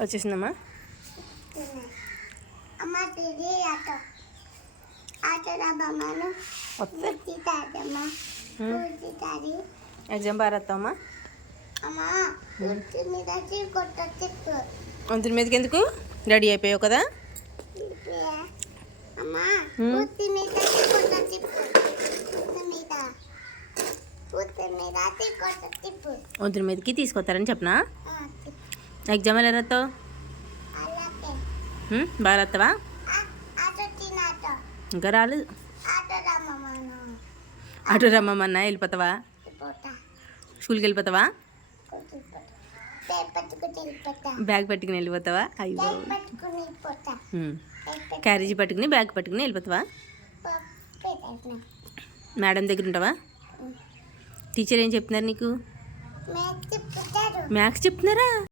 వచ్చేసిందమ్మా. Exam బాగా రాస్తావమ్మా. వంతుల మీదకి ఎందుకు రెడీ అయిపోయావు కదా. వంతుల మీదకి తీసుకొస్తారని చెప్పనా. ఎగ్జామ్ ఎలా రాస్తావు? బాగా రాస్తావా? ఇంకా రాలేదు. ఆటో రమ్మన్నా వెళ్ళిపోతావా? స్కూల్కి వెళ్ళిపోతావా? బ్యాగ్ పట్టుకుని వెళ్ళిపోతావా? అయ్యో, క్యారేజీ పట్టుకుని బ్యాగ్ పట్టుకుని వెళ్ళిపోతావా? మేడం దగ్గర ఉంటావా? టీచర్ ఏం చెప్తున్నారు నీకు? మ్యాథ్స్ చెప్తున్నారా?